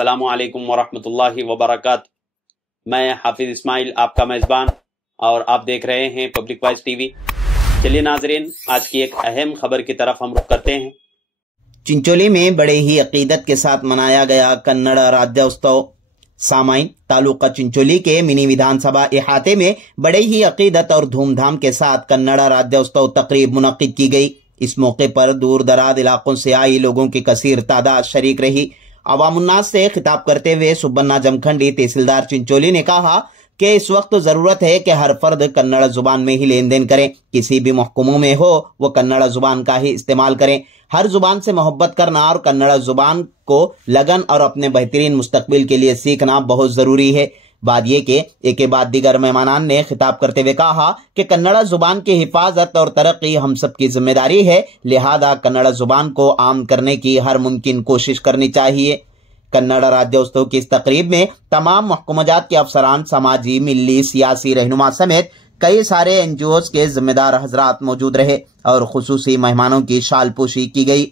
अस्सलामु अलैकुम वरहमतुल्लाहि वबरकातुहू। मैं हाफिज इस्माइल आपका मेज़बान और आप देख रहे हैं पब्लिक वॉइस टीवी। चलिए नाजरीन, आज की एक अहम खबर की तरफ हम रुख करते हैं। चिंचोली में बड़े ही अकीदत के साथ मनाया गया कन्नड़ राज्योत्सव। सामाइन, तालुका चिंचोली के मिनी विधानसभा इहाते में बड़े ही अकीदत और धूमधाम के साथ कन्नड़ राज्योत्सव तकरीब मुनक्किद की गई। इस मौके पर दूर दराज इलाकों से आई लोगों की कसीर तादाद शरीक रही। अवामुन्नास से खिताब करते हुए सुब्बन्ना जमखंडी तहसीलदार चिंचोली ने कहा कि इस वक्त जरूरत है कि हर फर्द कन्नड़ जुबान में ही लेन देन करें। किसी भी महकुमों में हो वो कन्नड़ जुबान का ही इस्तेमाल करें। हर जुबान से मोहब्बत करना और कन्नड़ जुबान को लगन और अपने बेहतरीन मुस्तकबिल के लिए सीखना बहुत जरूरी है। बाद ये के एक के बाद दीगर मेहमानान ने खिताब करते हुए कहा कि कन्नड़ जुबान की हिफाजत और तरक्की हम सब की जिम्मेदारी है, लिहाजा कन्नड़ जुबान को आम करने की हर मुमकिन कोशिश करनी चाहिए। कन्नड़ राज्योत्सव की इस तकरीब में तमाम महकुमजात के अफसरान, समाजी, मिली, सियासी रहनुमा समेत कई सारे एनजीओ के जिम्मेदार हजरात मौजूद रहे और खुसूसी मेहमानों की शालपोशी की गई।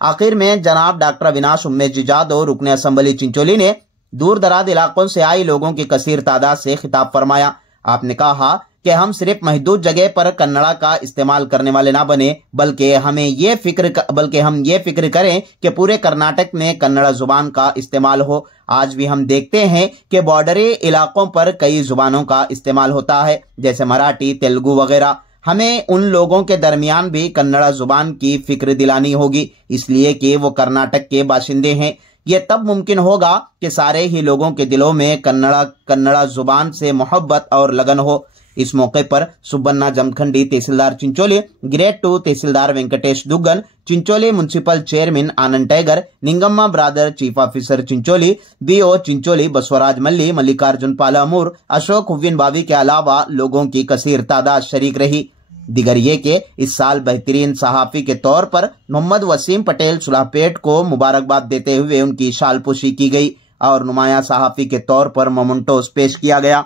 आखिर में जनाब डॉक्टर अविनाश उम्मेद रुकन असम्बली चिंचोली ने दूर दराज इलाकों से आई लोगों की कसीर तादाद से खिताब फरमाया। आपने कहा कि हम सिर्फ महदूद जगह पर कन्नड़ा का इस्तेमाल करने वाले ना बने, बल्कि हम ये फिक्र करें कि पूरे कर्नाटक में कन्नड़ जुबान का इस्तेमाल हो। आज भी हम देखते हैं कि बॉर्डरी इलाकों पर कई जुबानों का इस्तेमाल होता है, जैसे मराठी, तेलुगु वगैरह। हमें उन लोगों के दरमियान भी कन्नड़ जुबान की फिक्र दिलानी होगी, इसलिए कि वो कर्नाटक के बाशिंदे हैं। ये तब मुमकिन होगा कि सारे ही लोगों के दिलों में कन्नड़ जुबान से मोहब्बत और लगन हो। इस मौके पर Subbanna Jamkhandi tahsildar Chincholi, grade 2 tahsildar Venkatesh Duggal, Chincholi municipal chairman Anand tiger, Ningamma brother chief officer Chincholi, BO Chincholi Basavaraj Malli, Mallikarjun Palamur, Ashok Huvvin Bavi के अलावा लोगों की कसीर तादाद शरीक रही। दिगर ये के इस साल बेहतरीन सहाफी के तौर पर मोहम्मद वसीम पटेल सुलापेट को मुबारकबाद देते हुए उनकी शालपोशी की गई और नुमाया सहाफी के तौर पर मोमेंटोस पेश किया गया।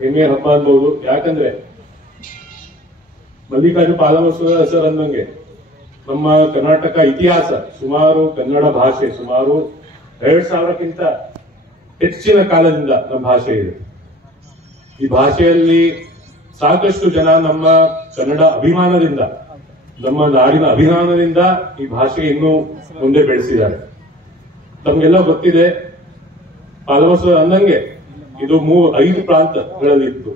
ಹೆಮ್ಮೆ ಹಬ್ಬ ಅನ್ಬಹುದು. ಯಾಕಂದ್ರೆ ಮಲ್ಲಿಕಾರ್ಜುನ ಪಾಲಾಮೂರ್ ಸರ್ ಅಂದಂಗೆ ನಮ್ಮ ಕರ್ನಾಟಕ ಇತಿಹಾಸ ಸುಮಾರು ಕನ್ನಡ ಭಾಷೆ ಸುಮಾರು 2000ಕ್ಕಿಂತ ಹೆಚ್ಚಿನ ಕಾಲದಿಂದ ನಮ್ಮ ಭಾಷೆ ಇದೆ. ಈ ಭಾಷೆಯಲ್ಲಿ ಸಾಕಷ್ಟು ಜನ ನಮ್ಮ ಕನ್ನಡ ಅಭಿಮಾನದಿಂದ, ನಮ್ಮ ನಾಡಿನ ಅಭಿಮಾನದಿಂದ ಈ ಭಾಷೆ ಇನ್ನೂ ಮುಂದೆ ಬೆಳೆಸಿದ್ದಾರೆ. ತಮ್ಗೆಲ್ಲ ಗೊತ್ತಿದೆ, ಪಾಲಾಮೂರ್ ಸರ್ ಅಂದಂಗೆ ಇದು 5 ಪ್ರಾಂತಗಳಲ್ಲಿ ಇತ್ತು.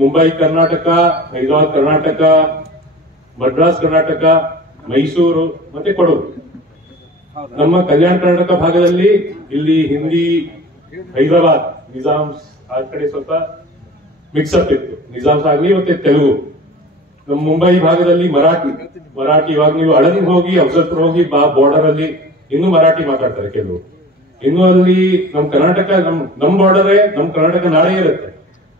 ಮುಂಬೈ ಕರ್ನಾಟಕ, ಹೈದರಾಬಾದ್ ಕರ್ನಾಟಕ, ಮದ್ರಾಸ್ ಕರ್ನಾಟಕ, ಮೈಸೂರು ಮತ್ತೆ ಕೊಡಗು. ನಮ್ಮ ಕಲ್ಯಾಣ ಕರ್ನಾಟಕ ಭಾಗದಲ್ಲಿ ಇಲ್ಲಿ ಹಿಂದಿ, ಹೈದರಾಬಾದ್, ನಿಜಾಮ್ಸ್ ಆ ಕಡೆ ಸ್ವಲ್ಪ ಮಿಕ್ಸಪ್ ಇತ್ತು, ನಿಜಾಮ್ಸ್ ಆಗ್ಲಿ ಮತ್ತೆ ತೆಲುಗು. ನಮ್ಮ ಮುಂಬೈ ಭಾಗದಲ್ಲಿ ಮರಾಠಿ ಇವಾಗ ನೀವು ಅಳಂದ್ ಹೋಗಿ, ಅಫಜಲ್ಪುರ್ ಹೋಗಿ ಬಾರ್ಡರ್ ಅಲ್ಲಿ ಇನ್ನೂ ಮರಾಠಿ ಮಾತಾಡ್ತಾರೆ ಕೆಲವು. ಇನ್ನು ಅಲ್ಲಿ ನಮ್ ಕರ್ನಾಟಕ ನಮ್ ಬಾರ್ಡರೇ ನಮ್ ಕರ್ನಾಟಕ ನಾಡೇ ಇರುತ್ತೆ,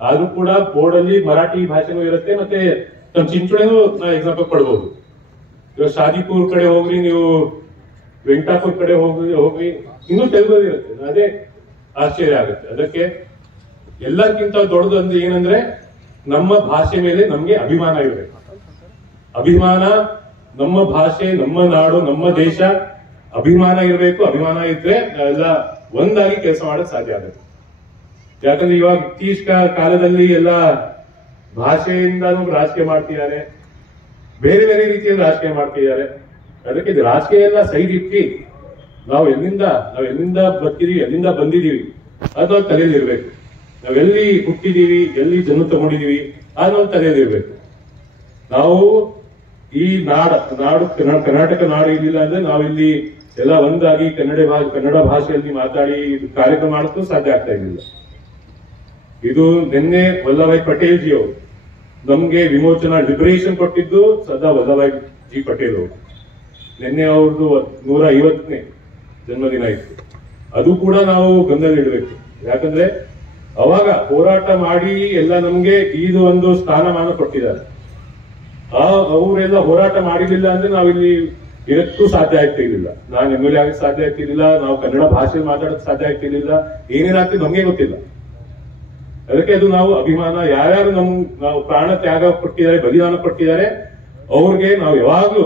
ಆದ್ರೂ ಕೂಡ ಬೋರ್ಡ್ ಅಲ್ಲಿ ಮರಾಠಿ ಭಾಷೆನೂ ಇರುತ್ತೆ. ಮತ್ತೆ ನಮ್ ಚಿಂಚೋಳಿನೂ ಎಕ್ಸಾಂಪಲ್ ಕೊಡ್ಬೋದು. ಇವಾಗ ಶಾದಿಪುರ್ ಕಡೆ ಹೋಗ್ರಿ, ನೀವು ವೆಂಕಟಾಪುರ್ ಕಡೆ ಹೋಗ್ರಿ ಇನ್ನೂ ತೆಲುಗು ಇರುತ್ತೆ. ಅದೇ ಆಶ್ಚರ್ಯ ಆಗುತ್ತೆ. ಅದಕ್ಕೆ ಎಲ್ಲಕ್ಕಿಂತ ದೊಡ್ಡದೊಂದು ಏನಂದ್ರೆ ನಮ್ಮ ಭಾಷೆ ಮೇಲೆ ನಮ್ಗೆ ಅಭಿಮಾನ ಇರಬೇಕು. ಅಭಿಮಾನ, ನಮ್ಮ ಭಾಷೆ, ನಮ್ಮ ನಾಡು, ನಮ್ಮ ದೇಶ ಅಭಿಮಾನ ಇರಬೇಕು. ಅಭಿಮಾನ ಇದ್ರೆ ನಾವೆಲ್ಲ ಒಂದಾಗಿ ಕೆಲಸ ಮಾಡಕ್ ಸಾಧ್ಯ ಆಗುತ್ತೆ. ಯಾಕಂದ್ರೆ ಇವಾಗ ಇತ್ತೀಚಿನ ಕಾಲದಲ್ಲಿ ಎಲ್ಲ ಭಾಷೆಯಿಂದಾನು ರಾಜಕೀಯ ಮಾಡ್ತಿದ್ದಾರೆ, ಬೇರೆ ಬೇರೆ ರೀತಿಯಲ್ಲಿ ರಾಜಕೀಯ ಮಾಡ್ತಿದ್ದಾರೆ. ಅದಕ್ಕೆ ರಾಜಕೀಯ ಎಲ್ಲ ಸೈಡ್ ಇಟ್ಟಿ ನಾವು ಎಲ್ಲಿಂದ ಬರ್ತಿದೀವಿ, ಎಲ್ಲಿಂದ ಬಂದಿದೀವಿ ಅದು ತಲೆಯಲ್ಲಿರ್ಬೇಕು. ನಾವೆಲ್ಲಿ ಹುಟ್ಟಿದೀವಿ, ಎಲ್ಲಿ ಜನ್ಮ ತಗೊಂಡಿದೀವಿ ಅನ್ನೋ ತಲೆಯಲ್ಲಿರ್ಬೇಕು. ನಾವು ಈ ನಾಡು ಕರ್ನಾಟಕ ನಾಡು ಇರಲಿಲ್ಲ ಅಂದ್ರೆ ನಾವಿಲ್ಲಿ ಎಲ್ಲ ಒಂದಾಗಿ ಕನ್ನಡ ಭಾಷೆಯಲ್ಲಿ ಮಾತಾಡಿ ಕಾರ್ಯಕ್ರಮ ಮಾಡೋಕ್ಕೂ ಸಾಧ್ಯ ಆಗ್ತಾ ಇರಲಿಲ್ಲ. ಇದು ನಿನ್ನೆ ವಲ್ಲಭಾಯ್ ಪಟೇಲ್ ಜಿ ಅವರು ನಮ್ಗೆ ವಿಮೋಚನಾ ಲಿಬರೇಷನ್ ಕೊಟ್ಟಿದ್ದು ಸರ್ದಾರ್ ವಲ್ಲಭಾಯ್ ಜಿ ಪಟೇಲ್ ಅವರು. ನಿನ್ನೆ ಅವ್ರದ್ದು 150ನೇ ಜನ್ಮದಿನ ಇತ್ತು. ಅದು ಕೂಡ ನಾವು ಗಮನದಲ್ಲಿಡಬೇಕು. ಯಾಕಂದ್ರೆ ಅವಾಗ ಹೋರಾಟ ಮಾಡಿ ಎಲ್ಲ ನಮ್ಗೆ ಇದು ಒಂದು ಸ್ಥಾನಮಾನ ಕೊಟ್ಟಿದ್ದಾರೆ. ಅವರೆಲ್ಲ ಹೋರಾಟ ಮಾಡಿರ್ಲಿಲ್ಲ ಅಂದ್ರೆ ನಾವಿಲ್ಲಿ ಇರಕ್ಕೂ ಸಾಧ್ಯ ಆಗ್ತಿರ್ಲಿಲ್ಲ. ನಾನು MLA ಆಗಕ್ಕೆ ಸಾಧ್ಯ ಆಗ್ತಿರ್ಲಿಲ್ಲ, ನಾವು ಕನ್ನಡ ಭಾಷೆ ಮಾತಾಡಕ್ ಸಾಧ್ಯ ಆಗ್ತಿರ್ಲಿಲ್ಲ. ಏನೇನಾಗ್ತಿದೆ ನಮ್ಗೆ ಗೊತ್ತಿಲ್ಲ. ಅದಕ್ಕೆ ಅದು ನಾವು ಅಭಿಮಾನ, ಯಾರ್ಯಾರು ನಾವು ಪ್ರಾಣ ತ್ಯಾಗ ಕೊಟ್ಟಿದ್ದಾರೆ, ಬಲಿದಾನ ಕೊಟ್ಟಿದ್ದಾರೆ, ಅವ್ರಿಗೆ ನಾವು ಯಾವಾಗ್ಲೂ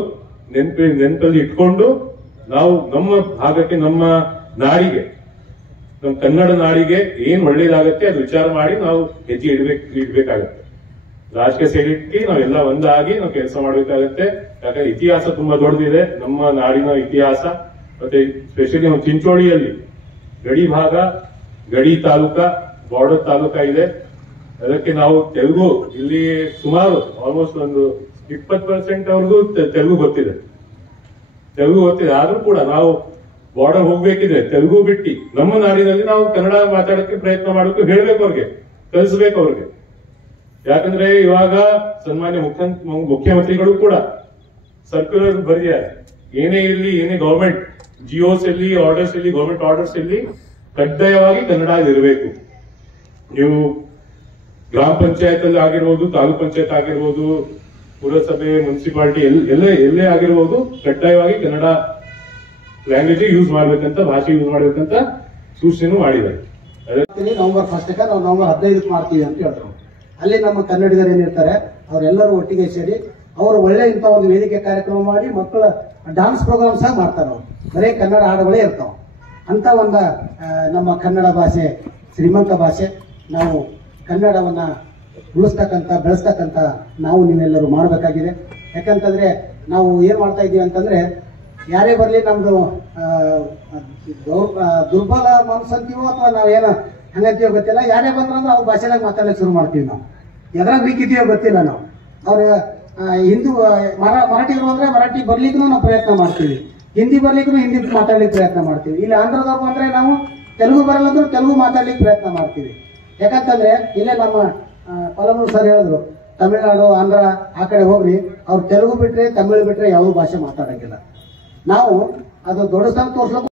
ನೆನಪಲ್ಲಿ ಇಟ್ಕೊಂಡು ನಾವು ನಮ್ಮ ಭಾಗಕ್ಕೆ, ನಮ್ಮ ನಾಡಿಗೆ, ನಮ್ಮ ಕನ್ನಡ ನಾಡಿಗೆ ಏನ್ ಒಳ್ಳೇದಾಗತ್ತೆ ಅದು ವಿಚಾರ ಮಾಡಿ ನಾವು ಹೆಜ್ಜೆ ಇಡ್ಬೇಕಾಗತ್ತೆ. ರಾಜಕೀಯ ಸೈಡಿಟ್ಟು ನಾವೆಲ್ಲ ಒಂದಾಗಿ ನಾವು ಕೆಲಸ ಮಾಡ್ಬೇಕಾಗತ್ತೆ. ಯಾಕಂದ್ರೆ ಇತಿಹಾಸ ತುಂಬಾ ದೊಡ್ಡದಿದೆ, ನಮ್ಮ ನಾಡಿನ ಇತಿಹಾಸ. ಮತ್ತೆ ಸ್ಪೆಷಲಿ ನಮ್ಮ ಚಿಂಚೋಳಿಯಲ್ಲಿ ಗಡಿ ಭಾಗ, ಗಡಿ ತಾಲೂಕಾ, ಬಾರ್ಡರ್ ತಾಲೂಕಾ ಇದೆ. ಅದಕ್ಕೆ ನಾವು ತೆಲುಗು ಇಲ್ಲಿ ಸುಮಾರು ಆಲ್ಮೋಸ್ಟ್ ಒಂದು 20% ಅವ್ರಿಗೂ ತೆಲುಗು ಗೊತ್ತಿದೆ. ಆದ್ರೂ ಕೂಡ ನಾವು ಬಾರ್ಡರ್ ಹೋಗ್ಬೇಕಿದ್ರೆ ತೆಲುಗು ಬಿಟ್ಟು ನಮ್ಮ ನಾಡಿನಲ್ಲಿ ನಾವು ಕನ್ನಡ ಮಾತಾಡಕ್ಕೆ ಪ್ರಯತ್ನ ಮಾಡಬೇಕು, ಹೇಳ್ಬೇಕು ಅವ್ರಿಗೆ, ಕಲಿಸ್ಬೇಕು ಅವ್ರಿಗೆ. ಯಾಕಂದ್ರೆ ಇವಾಗ ಸನ್ಮಾನ್ಯ ಮುಖ್ಯಮಂತ್ರಿಗಳು ಕೂಡ ಸರ್ಕ್ಯುಲರ್ ಬರೆದಿದ್ದಾರೆ, ಏನೇ ಇರಲಿ, ಏನೇ ಗವರ್ಮೆಂಟ್ ಜಿಯೋಸ್ ಇರಲಿ, ಆರ್ಡರ್ಸ್ ಇರಲಿ, ಗವರ್ಮೆಂಟ್ ಆರ್ಡರ್ಸ್ ಇರಲಿ, ಕಡ್ಡಾಯವಾಗಿ ಕನ್ನಡ ಇರಬೇಕು. ನೀವು ಗ್ರಾಮ ಪಂಚಾಯತ್ ಅಲ್ಲಿ ಆಗಿರ್ಬೋದು, ತಾಲೂಕ್ ಪಂಚಾಯತ್ ಆಗಿರ್ಬೋದು, ಪುರಸಭೆ, ಮುನ್ಸಿಪಾಲಿಟಿ ಎಲ್ಲೇ ಆಗಿರ್ಬೋದು, ಕಡ್ಡಾಯವಾಗಿ ಕನ್ನಡ ಲ್ಯಾಂಗ್ವೇಜ್ ಯೂಸ್ ಮಾಡ್ಬೇಕಂತ, ಭಾಷೆ ಯೂಸ್ ಮಾಡ್ಬೇಕಂತ ಸೂಚನೆ ಮಾಡಿದ್ದಾರೆ. ನವೆಂಬರ್ 1 ನಾವು ನವೆಂಬರ್ 15 ಮಾಡ್ತೀವಿ ಅಂತ ಹೇಳಿದ್ರು. ಅಲ್ಲಿ ನಮ್ಮ ಕನ್ನಡಿಗರು ಏನಿರ್ತಾರೆ ಅವರೆಲ್ಲರೂ ಒಟ್ಟಿಗೆ ಸೇರಿ ಅವರು ಒಳ್ಳೆ ಇಂಥ ಒಂದು ವೇದಿಕೆ ಕಾರ್ಯಕ್ರಮ ಮಾಡಿ ಮಕ್ಕಳ ಡಾನ್ಸ್ ಪ್ರೋಗ್ರಾಮ್ ಸಹ ಮಾಡ್ತಾರೆ. ಅವರು ಬರೀ ಕನ್ನಡ ಹಾಡುಗಳೇ ಇರ್ತಾವ. ಅಂತ ಒಂದು ನಮ್ಮ ಕನ್ನಡ ಭಾಷೆ ಶ್ರೀಮಂತ ಭಾಷೆ. ನಾವು ಕನ್ನಡವನ್ನ ಉಳಿಸ್ತಕ್ಕಂಥ, ಬೆಳೆಸ್ತಕ್ಕಂಥ ನಾವು ನೀವೆಲ್ಲರೂ ಮಾಡಬೇಕಾಗಿದೆ. ಯಾಕಂತಂದ್ರೆ ನಾವು ಏನ್ ಮಾಡ್ತಾ ಇದೀವಿ ಅಂತಂದ್ರೆ, ಯಾರೇ ಬರಲಿ ನಮ್ದು ದುರ್ಬಲ ಮನಸ್ಸಂತೀವೋ ಅಥವಾ ನಾವೇನೋ ಹಂಗಂತೀವೋ ಗೊತ್ತಿಲ್ಲ, ಯಾರೇ ಬಂದ್ರಂದ್ರೆ ಅವ್ರ ಭಾಷೆದಾಗ ಮಾತಾಡಲಿಕ್ಕೆ ಶುರು ಮಾಡ್ತೀವಿ. ನಾವು ಎದ್ರಾಗ ಬೇಕಿದೀವೋ ಗೊತ್ತಿಲ್ಲ. ನಾವು ಅವ್ರ ಹಿಂದೂ ಮರಾಠಿಗರು ಅಂದ್ರೆ ಮರಾಠಿ ಬರ್ಲಿಕ್ಕೂ ನಾವು ಪ್ರಯತ್ನ ಮಾಡ್ತೀವಿ, ಹಿಂದಿ ಬರ್ಲಿಕ್ಕೂ ಹಿಂದಿ ಮಾತಾಡ್ಲಿಕ್ಕೆ ಪ್ರಯತ್ನ ಮಾಡ್ತೀವಿ. ಇಲ್ಲಿ ಆಂಧ್ರದವ್ರು ಬಂದ್ರೆ ನಾವು ತೆಲುಗು ಬರಲ್ಲ ಅಂದ್ರೆ ತೆಲುಗು ಮಾತಾಡ್ಲಿಕ್ಕೆ ಪ್ರಯತ್ನ ಮಾಡ್ತೀವಿ. ಯಾಕಂತಂದ್ರೆ ಇಲ್ಲೇ ನಮ್ಮ ಪಲಮೂರು ಸರ್ ಹೇಳಿದ್ರು, ತಮಿಳುನಾಡು, ಆಂಧ್ರ ಆ ಕಡೆ ಹೋಗ್ರಿ, ಅವ್ರು ತೆಲುಗು ಬಿಟ್ರೆ, ತಮಿಳು ಬಿಟ್ರೆ ಯಾವ ಭಾಷೆ ಮಾತಾಡಂಗಿಲ್ಲ. ನಾವು ಅದು ದೊಡ್ಡ ಸ್ಥಾನ ತೋರ್ಸ್ಲಿಕ್ಕೆ